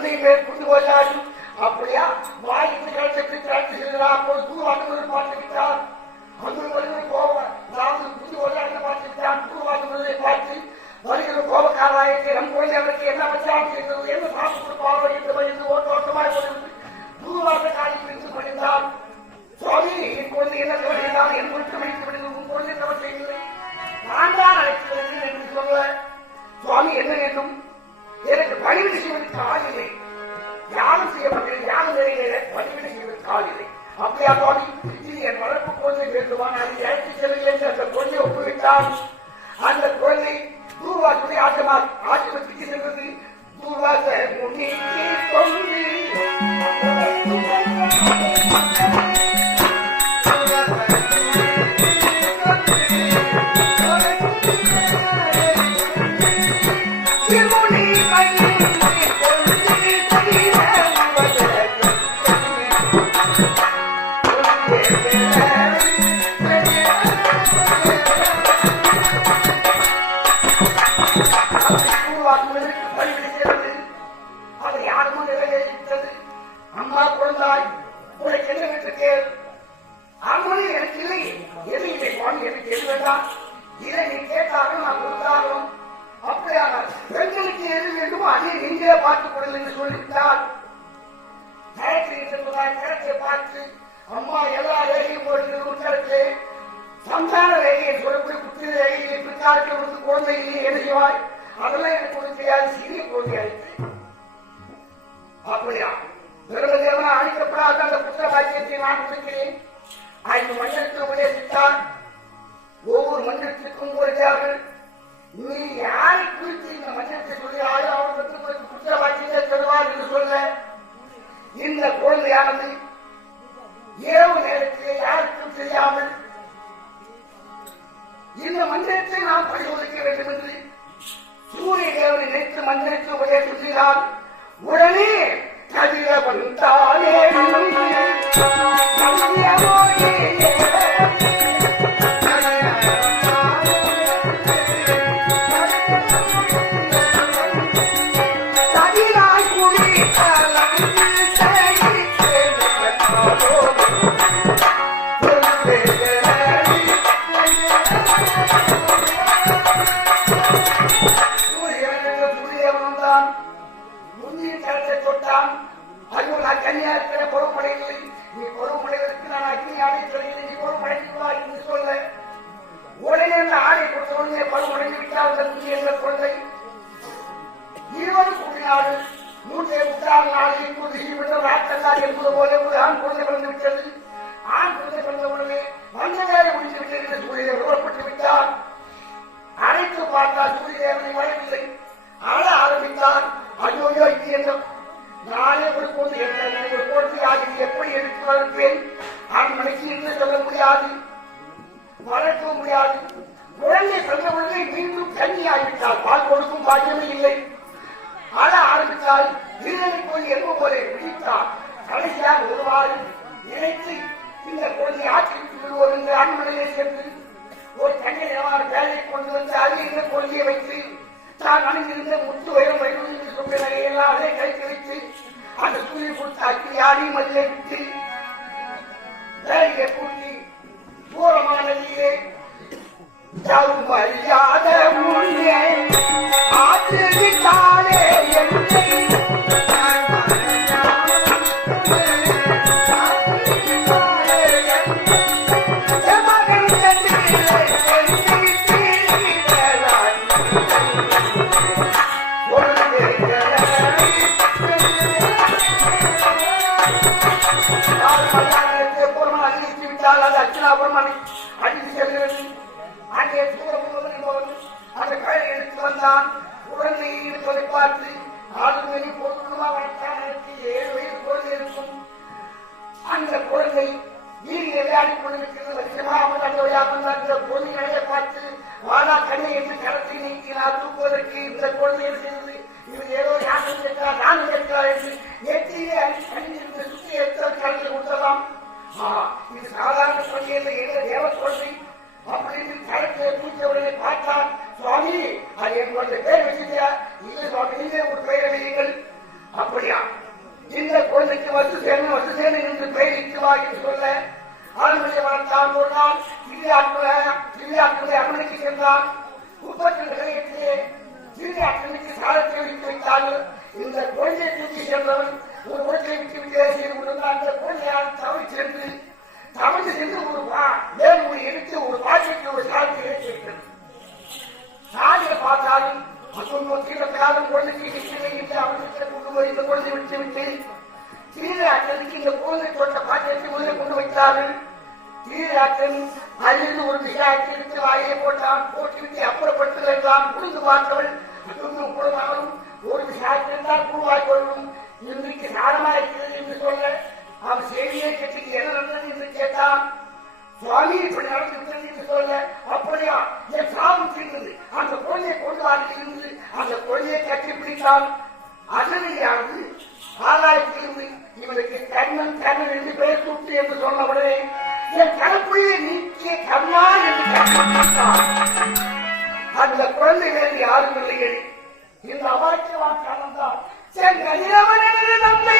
nem mesmo, porque eu achava ピンポン。நாட்கள் குழந்தை இல்லையே என்ன செய்வாய் அதெல்லாம் எனக்கு குழந்தையாய் சிறிய குழந்தையாய் அப்படியா? திருமதியெல்லாம் அழிக்கப்படாத அந்த புத்திர பாக்கியத்தை நான் கொடுக்கிறேன். ஐந்து மன்னருக்கு உபதேசித்தான் ஒவ்வொரு மன்னத்திற்கும் கூறுகிறார்கள் நீ யாரை குறித்து இந்த மன்னத்தை சொல்கிறாரோ அவர்களுக்கு உங்களுக்கு புத்திர பாக்கியத்தை தருவார் என்று சொல்ல. இந்த குழந்தையானது இரவு நேரத்திலே யாருக்கும் தெரியாமல் இந்த மந்திரத்தை நாம் பிரயோகிக்க வேண்டும் என்று சூரிய தேவனை நினைத்து மந்திரத்தை உபயோகிக்கிறார் உடனே கதிர பந்தாலே மந்திரமோயே ஐயோ நான் இருக்கிற பொறுப்படையவில்லை நீ பொறுப்படைவதற்கு நான் அக்னி ஆணை சொல்கிறேன் நீ பொறுப்படைந்துவா என்று சொல்ல. உடனே அந்த ஆணை கொடுத்த உடனே பருவடைந்து விட்டால் என்ற குழந்தை. இருவரும் கூடினார்கள் மூன்றே முக்கால் நாளில் இப்போது ஈடுபட்ட ராட்டல்லார் என்பது போல ஒரு ஆண் குழந்தை பிறந்து விட்டது. ஆண் குழந்தை பிறந்த உடனே வந்த வேலை முடிந்து விட்டது என்று சூரியனை விவரப்பட்டு விட்டார். அழைத்து பார்த்தால் சூரியதேவனை வரவில்லை ஆள ஆரம்பித்தார். ஐயோ இது என்ற நானே ஒரு போது என்ன ஒரு குழந்தையாக எப்படி எடுத்து வளர்ப்பேன் அரண்மனைக்கு என்று சொல்ல முடியாது. வளர்க்க முடியாது. குழந்தை பிறந்த உடனே மீண்டும் கன்னியாகிவிட்டால் பால் கொடுக்கும் பாக்கியமே இல்லை. ஆள ஆரம்பித்தால் திருநெல்லை போய் எறும்பு போல பிடித்தார் கடைசியாக ஒருவாறு நினைத்து இந்த குழந்தை ஆட்சிக்கு விடுவோம் என்று அரண்மனையிலே சென்று ஒரு தங்கை நிலவார வேலையை கொண்டு வந்து அதில் இருந்த குழந்தையை வைத்து தான் அணிந்திருந்த முத்து வயலும் வயலும் என்று நகையெல்லாம் அதே கைக்கு வைத்து அந்த சூரிய கொடுத்த அக்கியாரி மல்லை விட்டு வேலையை கூட்டி தூரமான நீரே யாரும் அறியாத முன்னே ஆற்று விட்டாலே என்னை அச்சினாபுரமனை அடித்து செல்கிறது அங்கே சூரபுரம் என்பவன் அந்த கயிறை எடுத்து வந்தான். குழந்தையை இருப்பதை பார்த்து ஆறு மணி பொருளுமாக ஏழு வயது குழந்தை இருக்கும். அந்த குழந்தை நீரில் விளையாடி கொண்டிருக்கிறது. லட்சமாக அந்த குழந்தைகளை பார்த்து வாழா கண்ணை என்று கரத்தை நீக்கினார். தூக்குவதற்கு இந்த குழந்தை செய்தது? இவர் ஏதோ யாரும் கேட்கிறார் கேட்கிறார் என்று அணிந்திருந்த சுத்தி இது சாதாரண குழந்தை இல்லை தேவ குழந்தை அப்படின்னு சுவாமி அது எங்களுடைய பேர் வச்சுட்டியா இல்லை சுவாமி நீங்களே ஒரு அப்படியா இந்த குழந்தைக்கு வசு சேனை வசு சேனை என்று பெயர் என்று சொல்ல ஆளுமையை வளர்த்தான் ஒரு நாள் அரண்மனைக்கு சென்றான் முப்பத்தி ரெண்டு சாதத்தை இந்த குழந்தையை தூக்கி சென்றவன் ஒரு குழந்தையை விட்டு விட்டு செய்து அந்த குழந்தையால் தவறி சென்று தவறு சென்று ஒரு வா- ஒரு எடுத்து ஒரு பாட்டிற்கு ஒரு சாதத்தை ஏற்றிருக்கிறது. சாதியை பார்த்தாலும் அசொன்னும் குழந்தைக்கு நிற்கவில்லை என்று கொண்டு போய் இந்த குழந்தை விட்டு விட்டு. தீராட்டனுக்கு இந்த குழந்தை தொட்ட பாத்திரத்தை உள்ளே கொண்டு வைத்தார்கள். தீராட்டன் அதிலிருந்து ஒரு விஷயத்தை எடுத்து வாயை போட்டான் போட்டுவிட்டு அப்புறப்படுத்தல் என்றான் குளிந்து பார்த்தவள் அசொன்னும் குழந்தாலும் ஒரு விஷயத்தை இருந்தால் கொள்ளும். இன்றைக்கு சாரமா இருக்கிறது என்று சொல்ல அவன் செய்தியை கேட்டு என்ன நடந்தது என்று கேட்டான் சுவாமி இப்படி நடந்து என்று சொல்ல அப்படியா? என் சாபம் தீர்ந்தது. அந்த குழந்தையை கொண்டு வாழ்க்கையிலிருந்து அந்த குழந்தையை கட்டி பிடித்தான் அதனையாவது ஆதாயத்திலிருந்து இவனுக்கு கண்ணன் கண்ணன் என்று பெயர் சுட்டு என்று சொன்ன உடனே என் கணக்குழியை நீக்கிய கர்மா என்று அந்த குழந்தை வேறு யாரும் இல்லையே. இந்த அவாக்கியவான் காரணம்தான் செங்கனிரவன் என்று நம்பி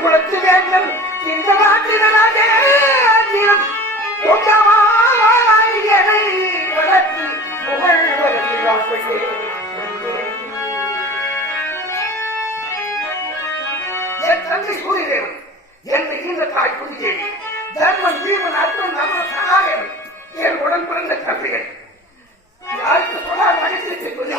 குளத்து வேண்டும். இந்த நாட்டினாலே என்னை வளர்த்து புகழ் வளர்த்து என் தந்தை சூரியன் என்னை இந்த தாய் புரிஞ்சேன் தர்மன் ஜீவன் அர்த்தம் நம்ம சகாயம் என் உடன் பிறந்த தம்பிகள். யாருக்கு சொன்னால் மகிழ்ச்சி சொல்லி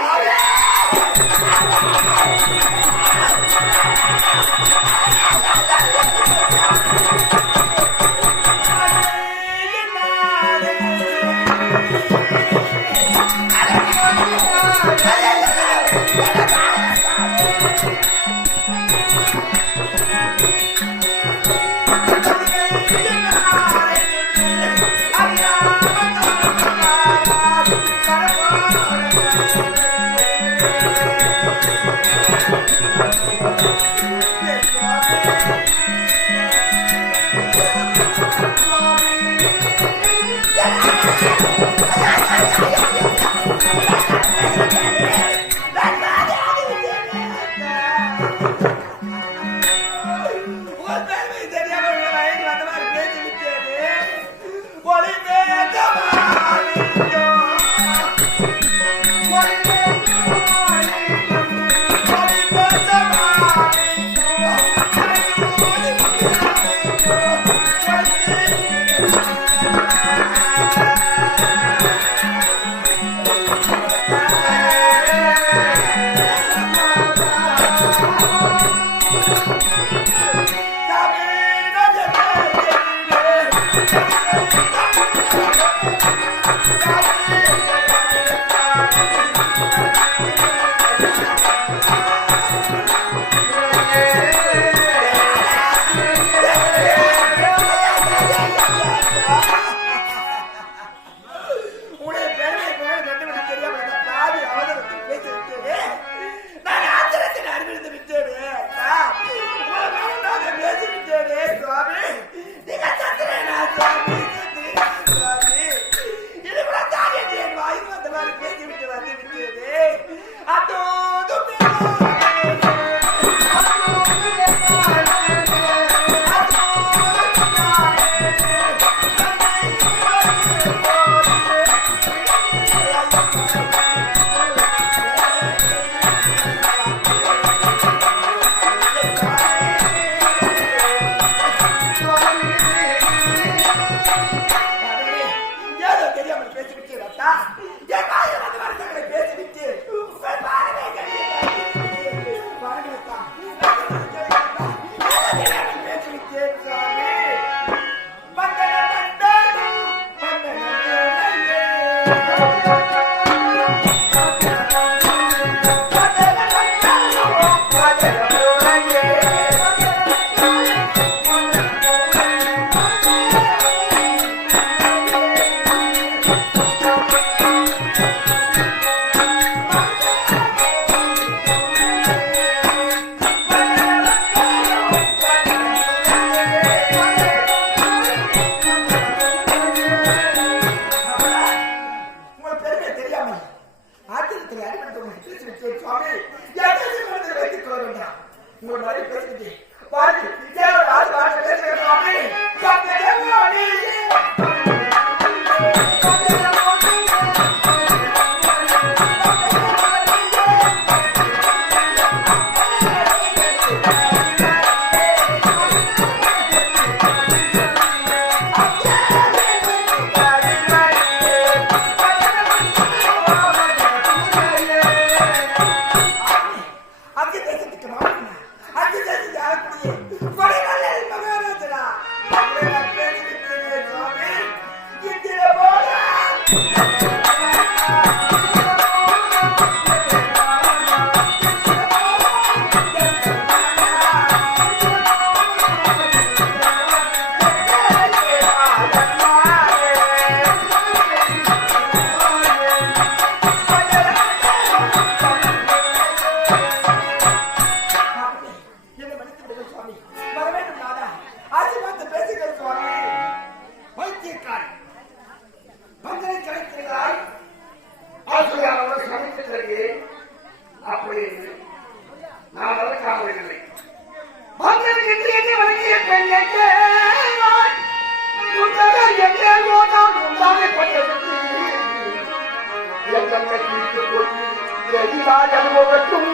எதிராக அனுபவத்தும்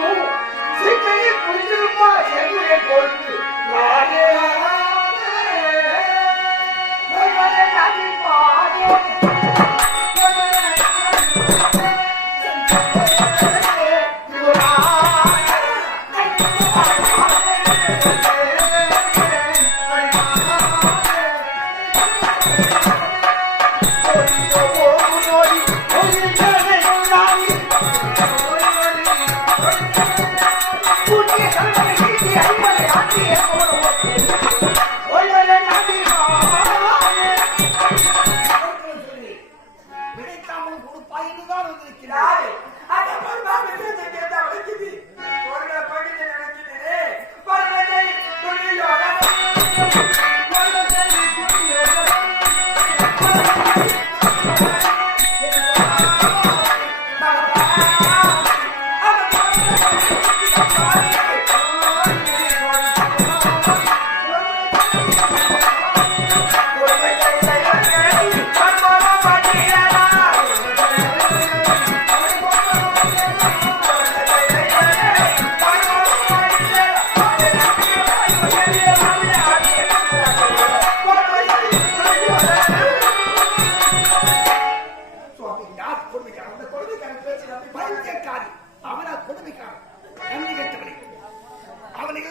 சிக்கையில் புரிந்திருப்பா என்னுடைய பொறுத்து நானே Thank கொடுப்பாய் என்றுதான் வந்திருக்கிறார்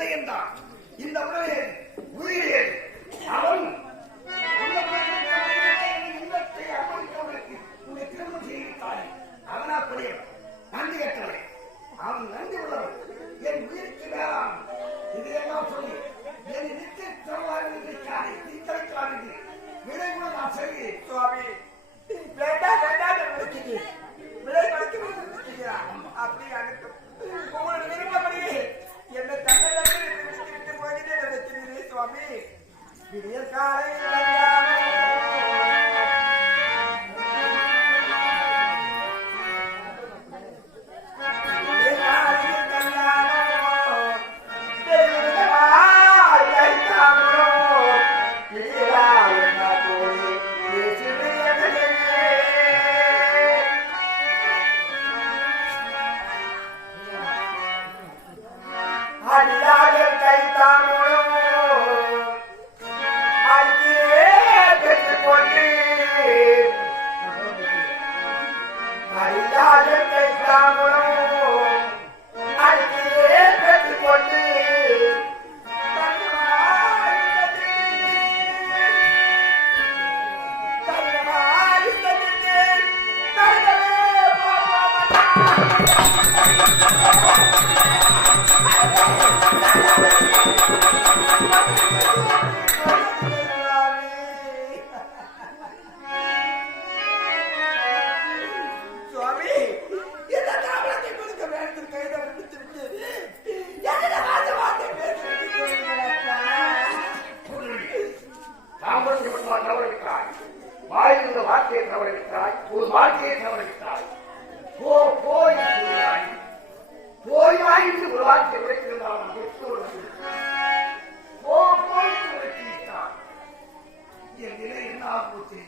இல்லை என்றான் இந்த உடலை உயிரிலே அவன் இல்லத்தை அர்ப்பணித்தவனுக்கு உன்னை திருமணம் செய்தாய் அவனா பெரிய நன்றி கற்றவனே நன்றி உள்ளவன். என் உயிருக்கு இதையெல்லாம் சொல்லி என் நித்திய திறவாக நினைக்காதே தீத்தளிக்கலாம் என்று விளைவு நான் சரி சுவாமி வேண்டாம் வேண்டாம் நினைக்கிறீங்க விளைவு அப்படி அனுப்பும் உங்களுடைய விருப்பப்படியே என்னை தன்னை స్వామి. வாழ்கின்ற வார்த்தையை தவறவிட்டாய் ஒரு வாழ்க்கையை தவறவிட்டாய் போ போய் சொல்கிறாய் போய் வாய்ந்து ஒரு வார்த்தை உரைத்திருந்தால் நாம் பெற்றோர்கள் போ போய் உரைத்திருக்கிறான் என் நிலை என்ன ஆகுது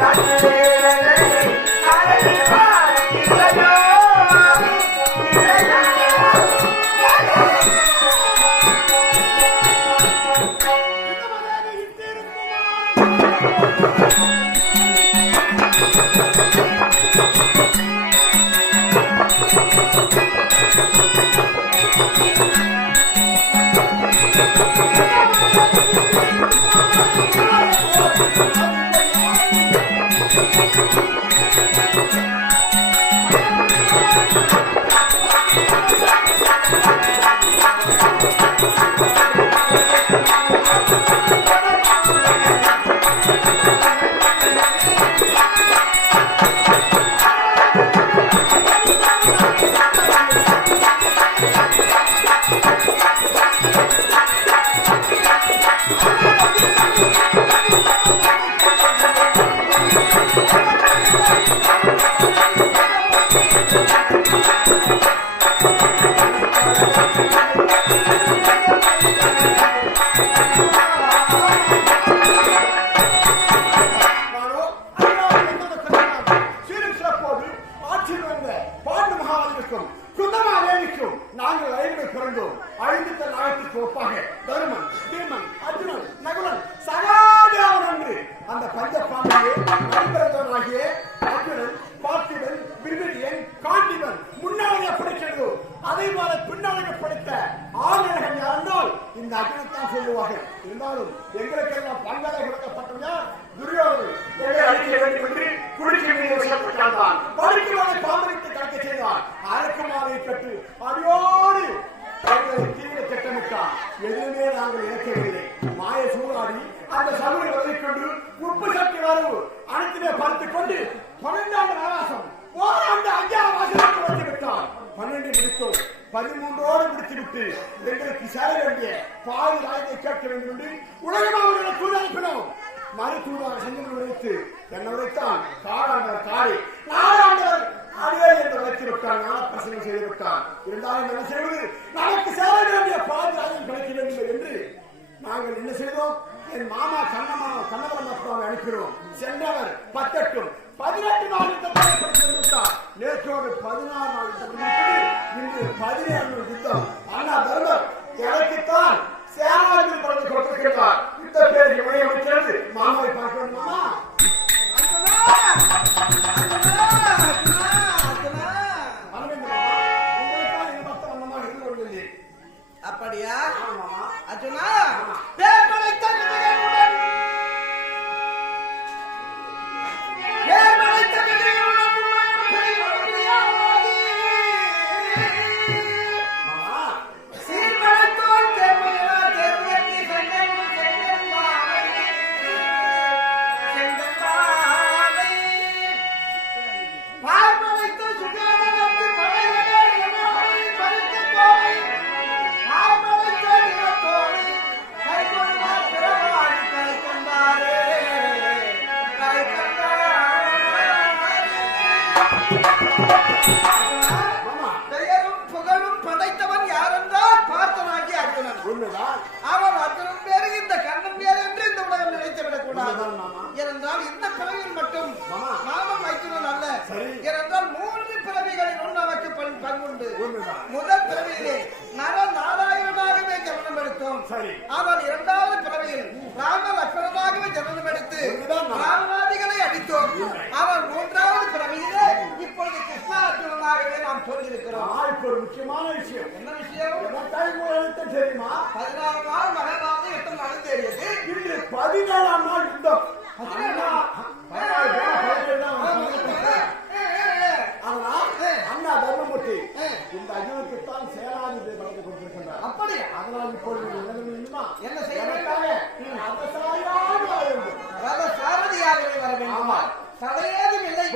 நானோ Thank you. எங்களுக்கெல்லாம் பங்காளி கொடுக்கப்பட்டவர்கள் துரியோதனன். அழிக்க வேண்டும் என்று குடிக்கு மீது விஷப்பட்டான் பாம்பரித்து அரக்குமாரை அடியோடு தீவிர எதுவுமே நாங்கள் மாய சூறாடி அந்த சமூக கொண்டு உப்பு சக்தி வரவு அனைத்துமே படுத்துக் கொண்டு பன்னெண்டாண்டு நவாசம் ஓராண்டு அஞ்சாவது வாசலுக்கு வந்து விட்டார். பன்னெண்டு முடித்தோம். பதிமூன்றோடு முடித்துவிட்டு எங்களுக்கு சேர வேண்டிய பாதி ராஜ்யத்தை கேட்க வேண்டும் என்று உலகமாவர்களை தூது அனுப்பினோம். மருத்துவராக செஞ்சு வைத்து என்னை காடாண்டவர் காடி நாடாண்டவர் அடியே என்று உழைத்து விட்டான் ஞான பிரசனம் செய்து விட்டான் இருந்தாலும் என்ன செய்வது? நமக்கு சேர வேண்டிய பாதுகாப்பு கிடைக்க வேண்டும் என்று நாங்கள் என்ன செய்தோம்? என் மாமா கண்ணமா கண்ணவரம் அப்பாவை அனுப்பினோம். சென்றவர் பத்தெட்டும் பதினெட்டு நாள் நேற்றோடு பதினாறு நாள் பெயரும் புகழும் படைத்தவன் யாரென்றால் பார்த்தனாகி அர்ஜுனன் உண்மைதான் அவன் அர்ஜுனன் பேரு இந்த கண்ணன் பேரு என்று இந்த உலகம் நினைத்து விடக்கூடாது உண்மைதான் மாமா ஏனென்றால் இந்த பிறவியில் மட்டும் மாமா. நாமம் வைத்துடன் அல்ல சரி. ஏனென்றால் மூன்று பிறவிகளில் நமக்கு பண் பங்குண்டு. முதல் பிறவியிலே நர நாராயணனாகவே ஜனனம் எடுத்தோம் சரி. அவன் இரண்டாவது பிறவியில் ராம லட்சணனாகவே ஜனனம் எடுத்து. ராமநாதிகளை அடித்தோம் அவன் மூன்றாவது பிறவியிலே இப்பொழுது கிருஷ்ண அர்ஜுனனாகவே நாம் சொல்லியிருக்கிறோம் இப்ப ஒரு முக்கியமான விஷயம். என்ன விஷயம்? எனக்காக உங்களுக்கு தெரியுமா? பதினாறு நாள் மகனாவது எட்டு நாள் தெரியுது. இன்று பதினேழாம் நாள் யுத்தம். அண்ணா, தர்மமூர்த்தி இந்த அஜுனுக்குத்தான் சேனாதிபதி வழங்கி கொண்டிருக்கின்றார் அப்படியா? அதனால் இப்பொழுது என்ன வேண்டுமா? என்ன செய்ய வேண்டும்? எனக்காக அரசாயாக வர வேண்டும். ரத சாரதியாகவே வர வேண்டுமா. தடையேதும் இல்லை.